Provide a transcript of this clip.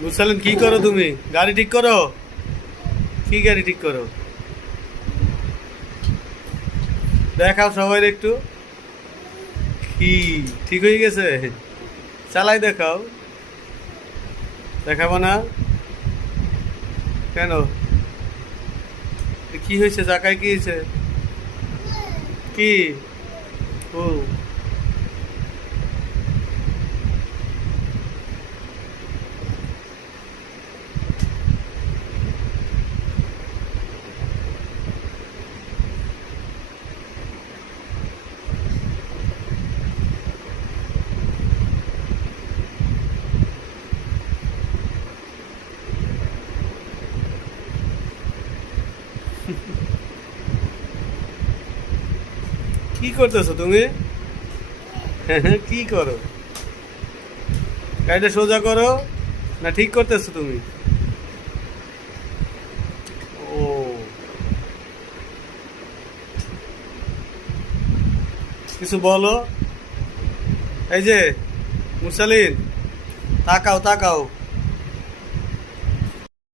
মুরসালিন কি করো তুমি? গাড়ি ঠিক করো। কি গাড়ি ঠিক করো? দেখাও সবাই একটু। কি ঠিক হয়ে গেছে? চালাই দেখাও। দেখাবো না কেন? কি হয়েছে? চাকায় কি হয়েছে? কি? ও, কি করতেছো তুমি? কি করো? গাড়িটা সোজা করো। না ঠিক করতেছো তুমি? ও, কিছু বলো। এই যে মুরসালিন, তাকাও তাকাও।